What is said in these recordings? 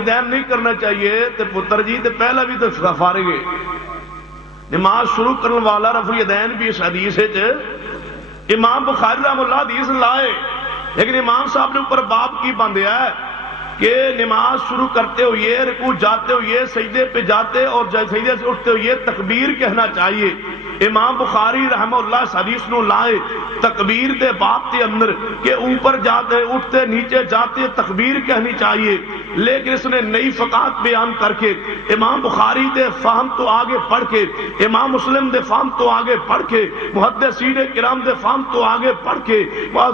دین نہیں کرنا چاہیے تے پتر جی تے پہلا بھی تو فارغ ہے نماز شروع کرنے والا رفع یدین بھی اس حدیث ہے امام بخاری رحمہ اللہ حدیث لائے لیکن امام صاحب نے اوپر باب کی باندھا ہے کہ نماز شروع کرتے ہوئے رکوع جاتے ہوئے سجدے پہ جاتے اور سجدے سے اٹھتے ہوئے تکبیر کہنا چاہیے امام بخاری رحمہ اللہ اس حدیث نو لائے تکبیر دے باب کے اندر کہ اوپر جاتے اٹھتے نیچے جاتے تکبیر کہنی چاہیے لیکن اس نے نئی فقاہت بیان کر کے امام بخاری دے فہم تو آگے پڑھ کے امام مسلم دے فہم تو آگے پڑھ کے محدثین کرام دے فہم تو آگے پڑھ کے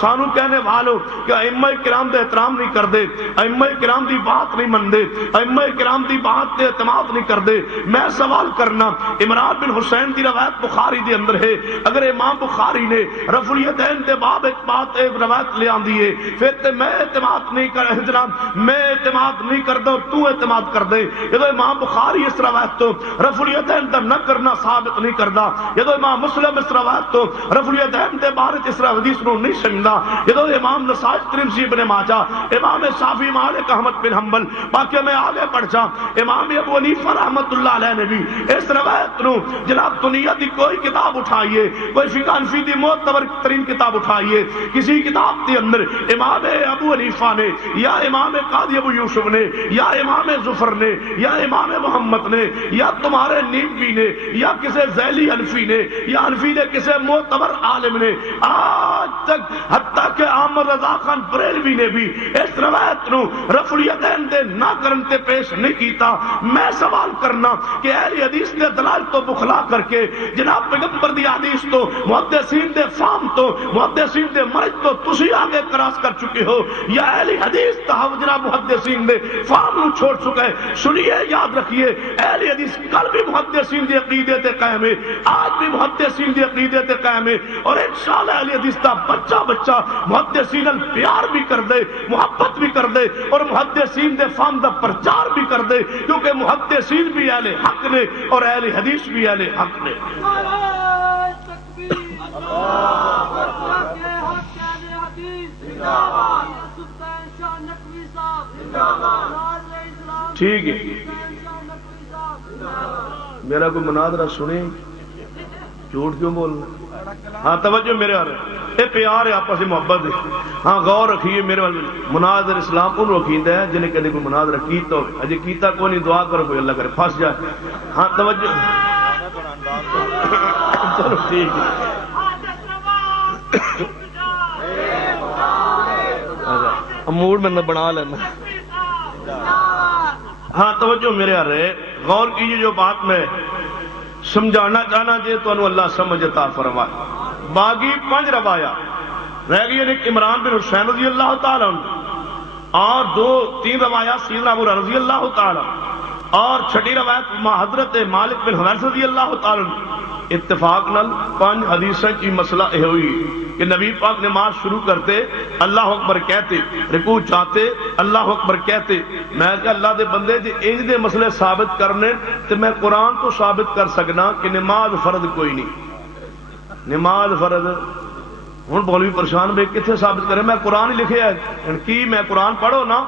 سانو کہنے والوں کہ ائمہ کرام دے احترام نہیں کر دے ائمہ کرام دی بات نہیں من دے ائمہ کرام دی بات تے اعتماد نہیں کر دے میں سوال کرنا عمران بن حسین دی روایت بخاری دے اندر ہے اگر امام بخاری نے رفع الیدین دے باب ایک روایت لے آندی ہے پھر تے میں اعتماد نہیں کر جناب میں اعتماد نہیں کردا تو اعتماد کر دے جدو امام بخاری اس روایت تو رفع الیدین دا نہ کرنا ثابت نہیں کردا جدو امام مسلم اس روایت تو رفع الیدین دے بارے اس حدیث نو نہیں سمجھدا جدو امام نسائی ترمذی ابن ماجہ امام شافعی مالک احمد بن حنبل باقی میں آگے بڑھ جا امام ابو حنیفہ رحمۃ اللہ علیہ نے بھی اس روایت نو جناب دنیا دی کوئی کتاب اٹھائیے کوئی فقہ حنفی دی معتبر ترین کتاب اٹھائیے کسی کتاب کے اندر امام ابو حنیفہ نے یا امام قاضی ابو یوسف نے یا امام ظفر نے یا امام محمد نے یا تمہارے نیموی نے یا کسی ذیلی حنفی نے یا حنفی نے کسی معتبر عالم نے آج تک حتیٰ کہ احمد رضا خان بریلوی نے بھی اس روایت نو رفع الیدین دے نہ کرن تے پیش نہیں کیتا میں سوال کرنا کہ اہل حدیث نے دلائل تو بخلا کر کے جناب پیغمبر دی حدیث تو محدثین دے فہم تو محدثین دے مرج تو تسی آگے کراس کر چکے ہو یا اہل حدیث تحو جناب محدثین دے فہم نو چھوڑ چکے سنیے یاد رکھیے اہل حدیث کل بھی محدثین دے عقیدے تے قائم ہے آج بھی محدثین دے عقیدے تے قائم ہے اور انشاءاللہ اہل حدیث دا بچہ محدثین پیار بھی کر دے محبت بھی کر دے اور محدثین دے فہم دا پرچار بھی کر دے کیونکہ محدثین بھی اہل حق نے اور اہل حدیث بھی اہل حق نے ٹھیک ہے میرا کوئی مناظرہ سنے جھوٹ کیوں بولنا ہاں توجہ میرے آ رہے اے پیار ہے آپس میں محبت ہے ہاں غور رکھیے میرے والے مناظر اسلام ان رکھیندہ ہے جنہیں کہنے کوئی مناظرہ کیتا ہو اجے کیتا کوئی نہیں دعا کرو کوئی اللہ کرے پھنس جائے ہاں توجہ چلو ٹھیک ہے موڈ میں بنا لینا ہاں توجہ میرے آ رہے غور کیجئے جو بات میں سمجھانا چاہنا جے تو انہوں اللہ سمجھ عطا فرمائے باقی 5 روایات رہ گئی ایک عمران بن حسین رضی اللہ تعالیٰ عنہ اور 2-3 روایات سیدنا ابو ہریرہ رضی اللہ تعالیٰ اور 6 روایت حضرت مالک بن حویرث رضی اللہ تعالیٰ عنہ اتفاق نال 5 حدیثیں کی مسئلہ یہ ہوئی کہ نبی پاک نماز شروع کرتے اللہ اکبر کہتے رکوع جاتے اللہ اکبر کہتے میں کہ اللہ دے بندے جی انج دے مسئلے ثابت کرنے تو میں قرآن تو ثابت کر سکنا کہ نماز فرض کوئی نہیں نماز فرض ہوں بولوی پریشان بھائی کتنے ثابت کرے میں قرآن ہی لکھے ہے کی میں قرآن پڑھو نا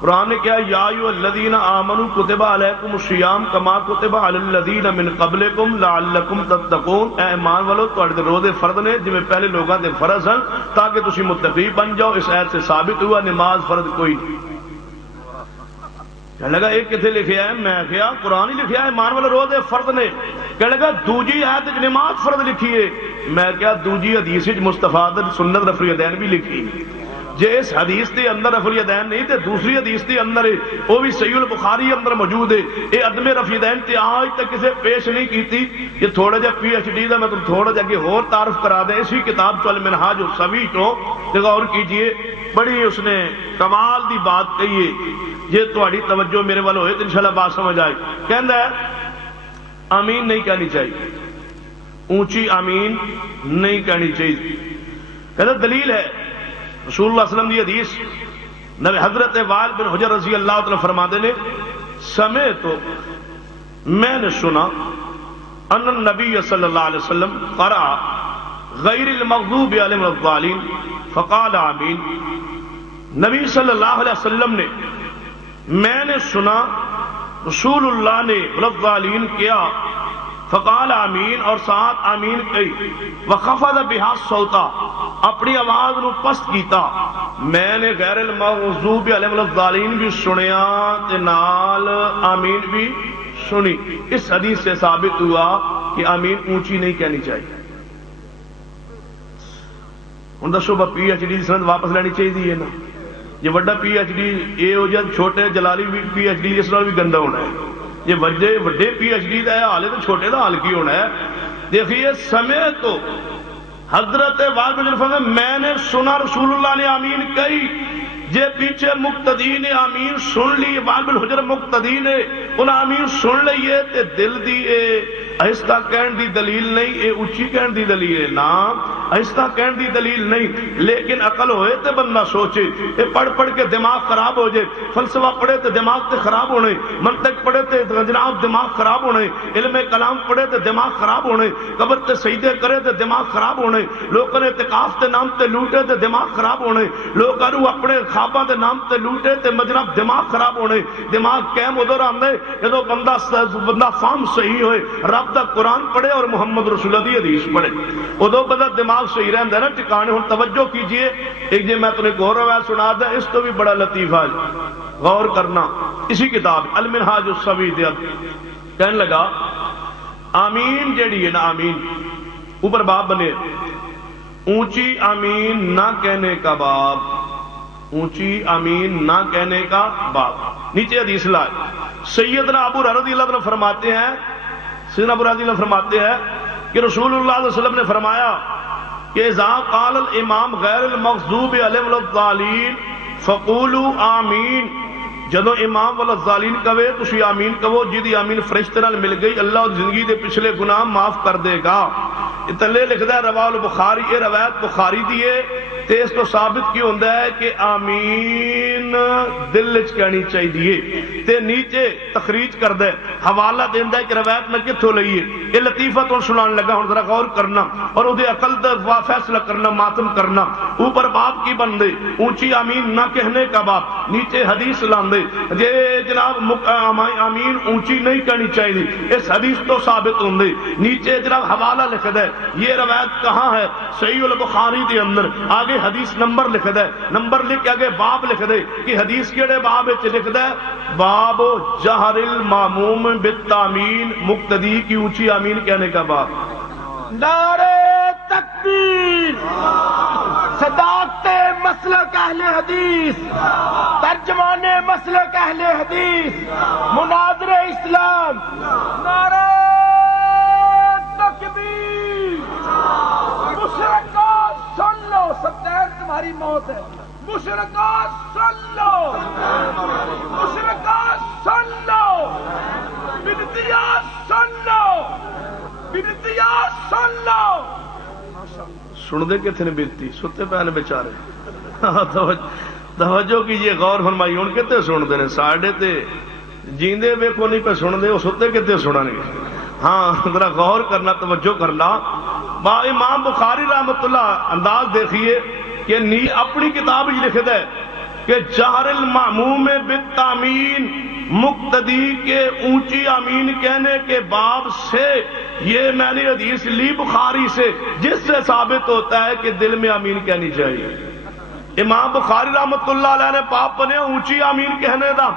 قرآن نے کیا یا ایھا الذین آمنوا کتب علیکم الصیام کما کتب علی الذین من قبلکم لعلکم تتقون اے ایمان والو تواڈے روزے فرض نے جویں پہلے لوگاں دے فرض ہیں تاکہ تسی متقی بن جاؤ اس آیت سے ثابت ہوا نماز فرض کوئی نہیں کہنے لگا ایک کتنے لکھیا ہے میں کہا قرآن ہی لکھیا ہے ایمان والے روزے فرض نے کہنے لگا دوجی آیت وچ نماز فرض لکھی ہے میں کہا دوجی حدیث وچ مستفاد سنت رفع الیدین بھی لکھی جے اس حدیث دے اندر رفع الیدین نہیں تے دوسری حدیث دے اندر ہے وہ بھی صحیح البخاری اندر موجود ہے اے عدم رفع الیدین تے آج تک کسے پیش نہیں کیتی یہ تھوڑا جا پی ایچ ڈی دا میں تم تھوڑا جا کہ اور تعارف کرا دیں اسی کتاب تو المنہاج السوی تو غور کیجئے بڑی اس نے کمال دی بات کہی ہے یہ تہاڈی توجہ میرے وال ہوئے تو انشاءاللہ بات سمجھ آئے کہندا ہے آمین نہیں کہنی چاہیے اونچی آمین نہیں کہنی چاہیے کہتا دلیل ہے رسول اللہ صلی اللہ علیہ وسلم دی حدیث نبی حضرت وائل بن حجر رضی اللہ تعالیٰ فرماتے نے سمے تو میں نے سنا ان النبی صلی اللہ علیہ وسلم قرأ غیر المغضوب علیہم الضالین فقال آمین نبی صلی اللہ علیہ وسلم نے میں نے سنا رسول اللہ نے والضالین کیا، فقال آمین، اور ساتھ آمین کہی، وخفض بها صوتا، اپنی آواز نو پست کیتا۔ میں نے غیر المغضوب علیہم والضالین بھی سنیا تے نال آمین بھی سنی۔ اس حدیث سے ثابت ہوا کہ آمین اونچی نہیں کہنی چاہیے۔ ہن دسو پی ایچ ڈی سند واپس لینی چاہیے نا؟ یہ وڈا پی ایچ ڈی اے ہو جائے، چھوٹے جلالی پی ایچ ڈی اس نال بھی گندا ہونا ہے۔ یہ وڈے پی ایچ ڈی کا حال ہے تو چھوٹے کا حال کی ہونا ہے؟ دیکھیے سمے تو حضرت والد میں نے سنا رسول اللہ نے آمین کہی، جے پیچھے مقتدی نے آمین سن لی، والد الحجر مقتدی نے انہیں آمین سن لیے تے دل دی آہستہ کہن دی دلیل نہیں، اے اچھی کہن دی دلیل ہے نا، آہستہ کہن دی دلیل نہیں۔ لیکن عقل ہوئے تے بندہ سوچے، اے پڑھ پڑھ کے دماغ خراب ہو جائے، فلسفہ پڑھے تے دماغ تے خراب ہونے، منطق پڑھے تے جناب دماغ خراب ہونے، علم کلام پڑھے تے دماغ خراب ہونے، قبر تے سجدے کرے تے دماغ خراب ہونے، لوگوں نے اعتکاف تے نام تے لوٹے تے دماغ خراب ہونے، لوگ اپنے خواباں دے نام تے لوٹے تے جناب دماغ خراب ہونے۔ دماغ قائم ادھر آندے جدو بندہ فہم صحیح ہوئے، رب دا قرآن پڑھے اور محمد رسول اللہ دی حدیث پڑھے، ادو بندہ دماغ صحیح رہندا ہے نا ٹھکانے۔ ہن توجہ کیجئے، ایک جے میں تمہیں ایک اور روایت سنا دا، اس تو بھی بڑا لطیفہ ہے، غور کرنا۔ اسی کتاب المنہاج السوید کہنے لگا آمین جیڑی ہے نا، آمین اوپر باب بنے، اونچی آمین نہ کہنے کا باب، اونچی آمین نہ کہنے کا باب۔ نیچے حدیث لائے، سیدنا ابو ہریرہ رضی اللہ عنہ فرماتے ہیں، سیدنا ابو ہریرہ رضی اللہ عنہ فرماتے ہیں کہ رسول اللہ صلی اللہ علیہ وسلم نے فرمایا کہ اذا قال الامام غیر المغضوب علیہم الضالین فقولوا آمین، جدو امام والضالین کہے تسی آمین کہو، جیدی آمین فرشتے نال مل گئی، اللہ زندگی دے پچھلے گناہ معاف کر دے گا۔ اتلے لکھدا ہے رواہ البخاری، یہ روایت بخاری دیئے تے اس کو ثابت کیوں ہوندا ہے کہ آمین دل وچ کہنی چاہیے تے نیچے تخریج کر دے، حوالہ دیندا ہے کہ روایت میں کتھوں لئیے۔ یہ لطیفہ تو سنان لگا، ہن ذرا غور کرنا اور اودے عقل دا فیصلہ کرنا، ماتم کرنا۔ اوپر باب کی بندے اونچی آمین نہ کہنے کا باب، نیچے حدیث لاندے جے جناب آمین اونچی نہیں کہنی چاہیے، اس حدیث تو ثابت ہوندے۔ نیچے جناب حوالہ لکھ دے، یہ روایت کہاں ہے؟ صحیح البخاری دے اندر، آگے حدیث نمبر لکھ دے، نمبر لکھ کے آگے باب لکھ دے کہ حدیث کیڑے باب وچ لکھ دے، باب جہر الماموم بالتامین، مقتدی کی اونچی آمین کہنے کا باب۔ نعرہ تکبیر، صداقت مسلک اہل حدیث، ترجمان مسلک اہل حدیث، مناظر اسلام، نعرہ تکبیر۔ مشرکو سن لو، سبتین تمہاری موت ہے، مشرکو سن لو، مشرکو سن لو، بدعتیا سن لو، بدعتیا سن لو۔ سن دے کتنے بیتی ستے پہنے بیچارے، توجہ کیجئے، غور فرمائی، ان کتے سن دے نے ساڑھے تے جیندے بے کو نہیں پہ سن دے، وہ ستے کتے سنن گے۔ ہاں ذرا غور کرنا، توجہ کرنا۔ امام بخاری رحمت اللہ انداز دیکھیے کہ اپنی کتاب ہی لکھ دے کہ جہر المعموم بالتامین، مقتدی کے اونچی آمین کہنے کے باب سے، یہ میں نے حدیث لی بخاری سے جس سے ثابت ہوتا ہے کہ دل میں آمین کہنی چاہیے۔ امام بخاری رحمت اللہ علیہ نے پاپ بنے اونچی آمین کہنے دا،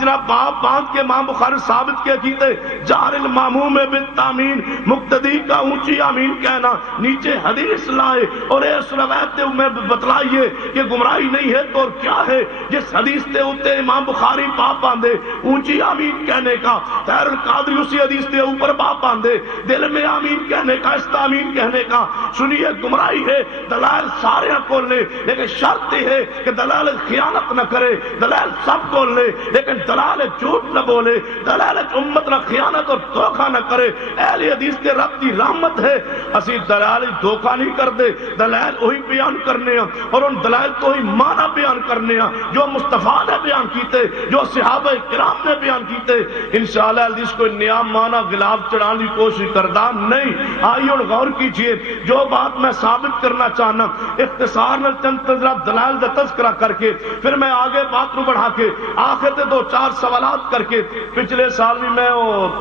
جناب پاپ باندھ کے امام بخاری ثابت کیا کیتے جہر الماموم بالتامین، مقتدی کا اونچی آمین کہنا۔ نیچے حدیث لائے اور اس روایت میں بتلائیے کہ گمراہی نہیں ہے تو کیا ہے، جس حدیث تے ہوتے امام بخاری پاپ باندھے اونچی آمین کہنے کا، خیر القادری اسی حدیث تے اوپر پاپ باندھے دل میں آمین کہنے کا، استامین کہنے کا۔ سنیے گمراہی ہے، دلائل سارے کو لے، لیکن شرط ہے کہ دلال خیانت نہ کرے، دلال سب کو لے لیکن دلال جھوٹ نہ بولے، دلال امت نہ خیانت اور دھوکہ نہ کرے۔ اہل حدیث کے رب دی رحمت ہے، اسی دلال دھوکہ نہیں کر دے، دلائل وہی بیان کرنے ہیں اور ان دلائل کو ہی معنی بیان کرنے ہیں جو مصطفیٰ نے بیان کیتے، جو صحابہ کرام نے بیان کیتے۔ انشاءاللہ حدیث کو نیا معنی غلاف چڑھانے کی کوشش کردہ نہیں۔ آئیے اور غور کیجئے، جو بات میں ثابت کرنا چاہنا اختصار میں چند دلائل دا تذکرہ کر کے پھر میں آگے بات نو بڑھا کے آخر تے دو چار سوالات کر کے پچھلے سال بھی میں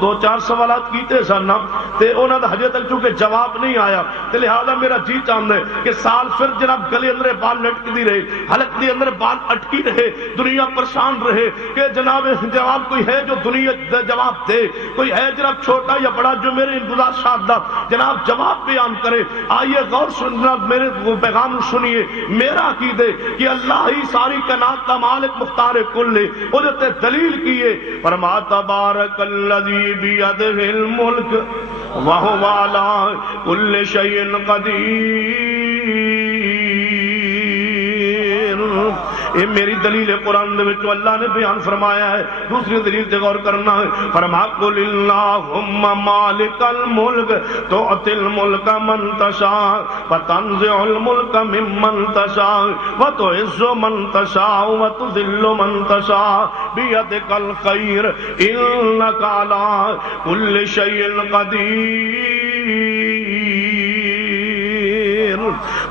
دو چار سوالات کیتے سن تے انہاں دا ہجے تک چونکہ جواب نہیں آیا تے لہذا میرا جی چاہتا ہے کہ سال پھر جناب گلے اندر بال لٹکتی رہے حلق دے اندر بال اٹکی رہے دنیا پریشان رہے کہ جناب جواب کوئی ہے جو دنیا جواب دے کوئی ہے جناب چھوٹا یا بڑا جو میرے گزارشات دا جناب جواب بیان کرے آئیے غور سننا میرے پیغام سنیے میرا عقیدے کہ اللہ ہی ساری کائنات کا مالک مختار کل ہے ادھر دلیل کیے فرما تبارک الذی بیدہ الملک وہو علی کل شیء قدیر یہ میری دلیل قرآن دے وچ اللہ نے بیان فرمایا ہے دوسری دلیل تے غور کرنا ہے فرما قل اللہم مالک الملک تؤتی الملک من تشاء وتنزع الملک ممن تشاء وتعز من تشاء وتذل من تشاء بیدک الخیر انک علی کل شیء قدیر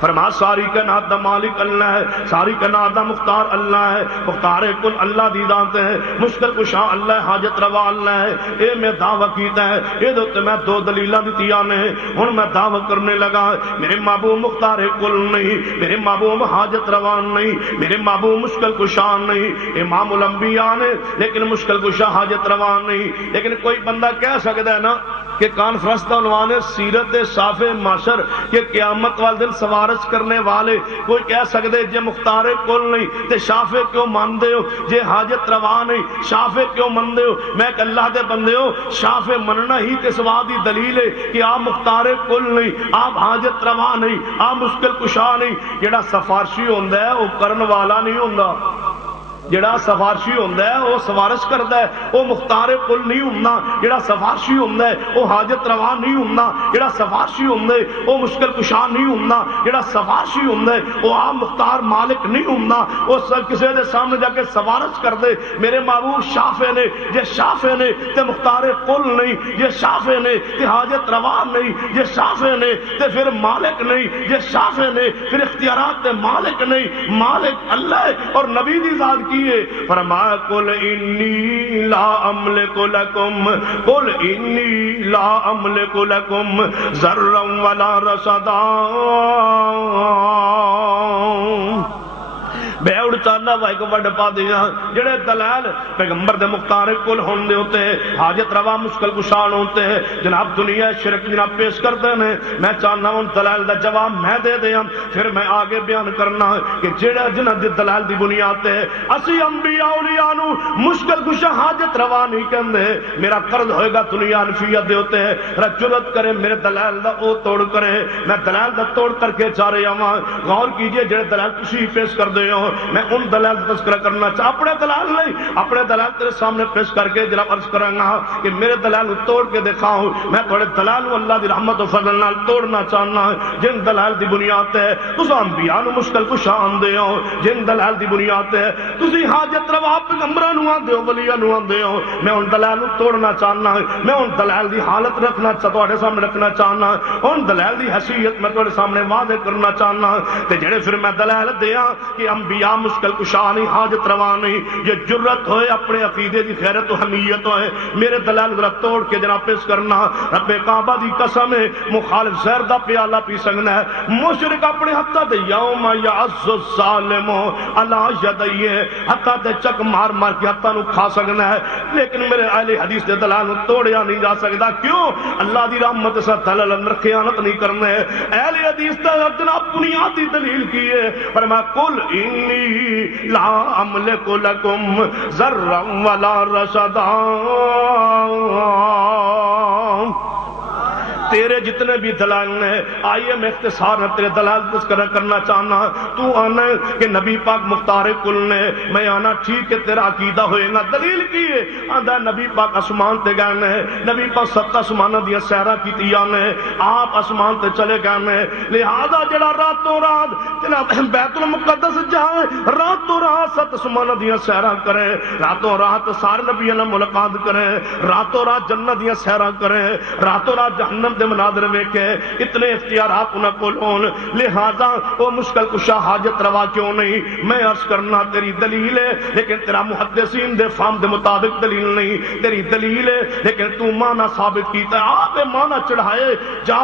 فرما ساری کائنات دا مالک اللہ ہے ساری کائنات دا مختار اللہ ہے مختار کل اللہ دی ذات ہے مشکل کشا اللہ ہے حاجت روا اللہ ہے اے میں دعویٰ کیتا ہے اے دوتے میں دو دلیلہ دیتیاں نے ہن میں دعویٰ کرنے لگا میرے محبوب مختار کل نہیں میرے محبوب حاجت روا نہیں میرے محبوب مشکل کشا نہیں امام الانبیاء نے لیکن مشکل کشا حاجت روا نہیں لیکن کوئی بندہ کہہ سکتا ہے نا کہ کانفرنس دا عنوان ہے سیرت صاف معاشر کہ قیامت والے دن سوارش کرنے والے کوئی کہہ سکتے جے مختار کل نہیں تے شافع کیوں ماندے ہو جے حاجت روا نہیں شافع کیوں ماندے ہو میں کہ اللہ دے بندے ہو شافع مننا ہی تے سوا دی دلیل ہے کہ آپ مختار کل نہیں آپ حاجت روا نہیں آپ مشکل کشا نہیں جڑا سفارشی ہوندا ہے وہ کرن والا نہیں ہوندا جڑا سفارشی ہوندا ہے وہ سفارش کردا ہے وہ مختار کل نہیں ہوندا جڑا سفارشی ہوندا ہے وہ حاجت روا نہیں ہوندا جڑا سفارشی ہوندا ہے وہ مشکل کشا نہیں ہوندا جڑا سفارشی ہوندا ہے وہ عام مختار مالک نہیں ہوندا وہ کسی دے سامنے جا کے سفارش کر دے میرے محبوب شافع نے جے شافع نے تے مختار کل نہیں جے شافع نے تے حاجت روا نہیں جے شافع نے تے پھر مالک نہیں جے شافع نے پھر اختیارات تے مالک نہیں مالک اللہ ہے اور نبی دی ذات کی فرمایا قل انی لا املک لکم قل انی لا املک لکم ذرا ولا رشدا بے اڑ چاہنا وا ایک وڈ پا دیا جڑے دلائل پیغمبر دے مختار کل ہوندے ہوتے ہیں حاجت روا مشکل کشان ہوتے ہیں جناب دنیا شرک جناب پیش کرتے ہیں میں چاہنا ان دلائل دا جواب میں دے دیا پھر میں آگے بیان کرنا کہ جڑا جنہ دی دلائل دی بنیاد تے اسی انبیاء اولیاء نو مشکل کشا حاجت روا نہیں کہندے میرا قرض ہوئے گا دنیا انفیت دے ہوتے ہیں رجلت کرے میرے دلائل دا او توڑ کرے میں دلائل دا توڑ کر کے چاہ رہا ہوں غور کیجئے جڑے دلائل کسی پیش کر دے ہو میں ان دلائل تذکرہ کرنا چاہتا اپنے دلائل نہیں اپنے دلائل تیرے سامنے پیش کر کے جناب عرض کروں گا کہ میرے دلائل توڑ کے دکھاؤں میں تھوڑے دلائل اللہ دی رحمت و فضل نال توڑنا چاہنا جن دلائل دی بنیاد ہے تساں انبیاء نو مشکل کشا آندے ہو جن دلائل دی بنیاد ہے تسی حاجت روا پیغمبراں نو آندے ہو ولیاں نو آندے ہو میں ان دلائل نو توڑنا چاہنا میں ان دلائل دی حالت رکھنا تواڈے سامنے رکھنا چاہنا ان دلائل دی حیثیت میں تواڈے سامنے واضح کرنا چاہنا تے جڑے پھر میں دلائل دیاں کہ انبیاء مشکل کشا نہیں حاجت روا نہیں یہ جرت ہوئے اپنے عقیدے دی خیرت و حمیت ہوئے میرے دلائل ذرا توڑ کے جناب پیش کرنا رب کعبہ دی قسم ہے مخالف زہر دا پیالہ پی سکنا ہے مشرک اپنے حتہ دے یوم یعز الظالم علی یدیہ حتہ دے چک مار مار کے حتہ نو کھا سکنا ہے لیکن میرے اہل حدیث دے دلائل توڑیا نہیں جا سکتا کیوں اللہ دی رحمت سے دلال اندر خیانت نہیں کرنے اہل حدیث دے جناب بنیادی دلیل کی ہے پر میں قل انی لا املک لکم ذرا ولا رشدا تیرے جتنے بھی دلائل ہیں آئیے میں اختصار نہ تیرے دلائل تذکرہ کرنا چاہنا تو آنا کہ نبی پاک مختار کل نے میں آنا ٹھیک ہے تیرا عقیدہ ہوئے گا دلیل کی ہے آدھا نبی پاک اسمان تے گئے ہیں نبی پاک 7 اسمانہ دیا سیرہ کی تیاں نے آپ اسمان تے چلے گئے ہیں لہذا جڑا راتوں رات جناب بیت المقدس جائے راتوں رات 7 اسمانہ دیا سیرہ کرے راتوں رات سارے نبیوں نے ملاقات کرے راتوں رات جنت دیا سیرہ کرے راتوں رات جہنم دے مناظر ویکھے اتنے اختیارات انہاں کول ہون لہذا وہ مشکل کشا حاجت روا کیوں نہیں میں عرض کرنا تیری دلیل ہے لیکن تیرا محدثین دے فہم دے مطابق دلیل نہیں تیری دلیل ہے لیکن تو معنی ثابت کیتا ہے آپ معنی چڑھائے جا